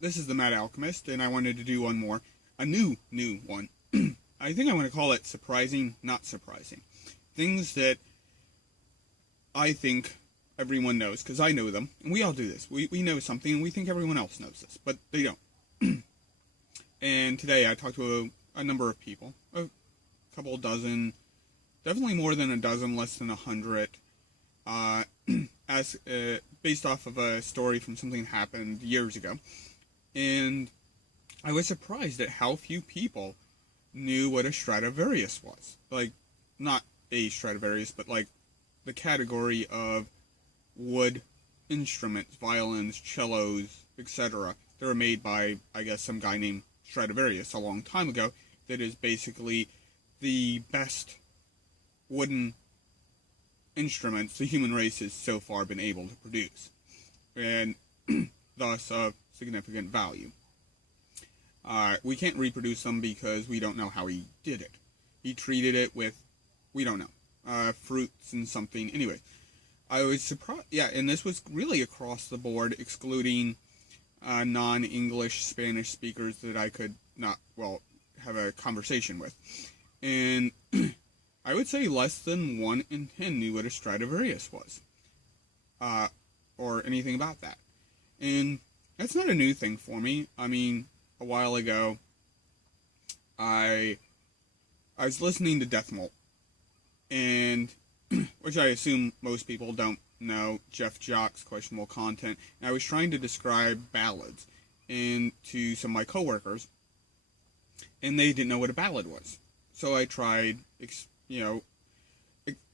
this is the Mad Alchemist, and I wanted to do one more, a new one. I think I want to call it surprising, not surprising. Things that I think everyone knows, because I know them, and we all do this. We know something, and we think everyone else knows this, but they don't. And today I talked to a number of people, a couple dozen, definitely more than a dozen, less than 100, based off of a story from something that happened years ago. And I was surprised at how few people knew what a Stradivarius was. Like, not a Stradivarius, but like the category of wood instruments, violins, cellos, etc. that were made by, I guess, some guy named Stradivarius a long time ago, that is basically the best wooden instruments the human race has so far been able to produce, and thus of significant value. We can't reproduce them because we don't know how he did it. He treated it with, we don't know, fruits and something. Anyway, I was surprised, yeah, and this was really across the board, excluding non-English Spanish speakers that I could not, well, have a conversation with. And I would say less than 1 in 10 knew what a Stradivarius was, or anything about that. And that's not a new thing for me. I mean, a while ago, I was listening to Death Molt, and which I assume most people don't know, Jeff Jock's questionable content. And I was trying to describe ballads to some of my coworkers, and they didn't know what a ballad was. So I tried,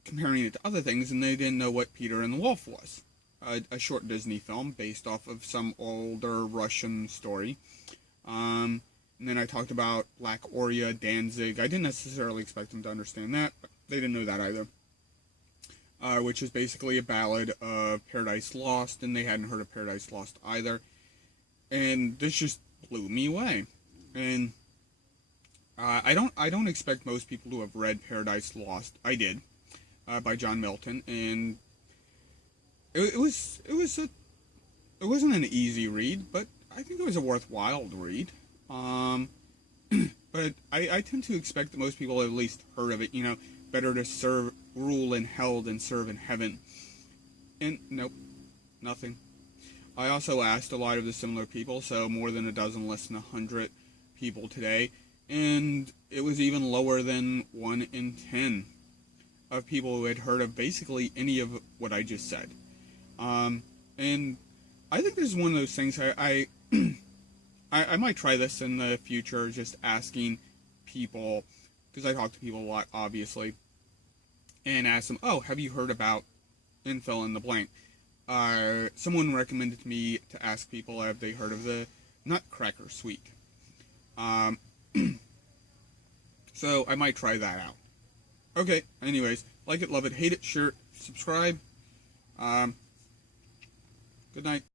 comparing it to other things, and they didn't know what Peter and the Wolf was. A short Disney film based off of some older Russian story. And then I talked about Black Oria, Danzig. I didn't necessarily expect them to understand that, but they didn't know that either. Which is basically a ballad of Paradise Lost, and they hadn't heard of Paradise Lost either. And this just blew me away. And I don't expect most people to have read Paradise Lost. I did, by John Milton, and it wasn't an easy read, but I think it was a worthwhile read. But I tend to expect that most people have at least heard of it. Better to rule in hell than serve in heaven. And nope, nothing. I also asked a lot of the similar people, so more than a dozen, less than 100 people today, and it was even lower than 1 in 10 of people who had heard of basically any of what I just said. And I think this is one of those things I might try this in the future, just asking people, because I talk to people a lot, obviously, and ask them, oh, have you heard about, and fill in the blank. Someone recommended to me to ask people, have they heard of the Nutcracker Suite? So I might try that out. Okay, anyways, like it, love it, hate it, share it, subscribe. Good night.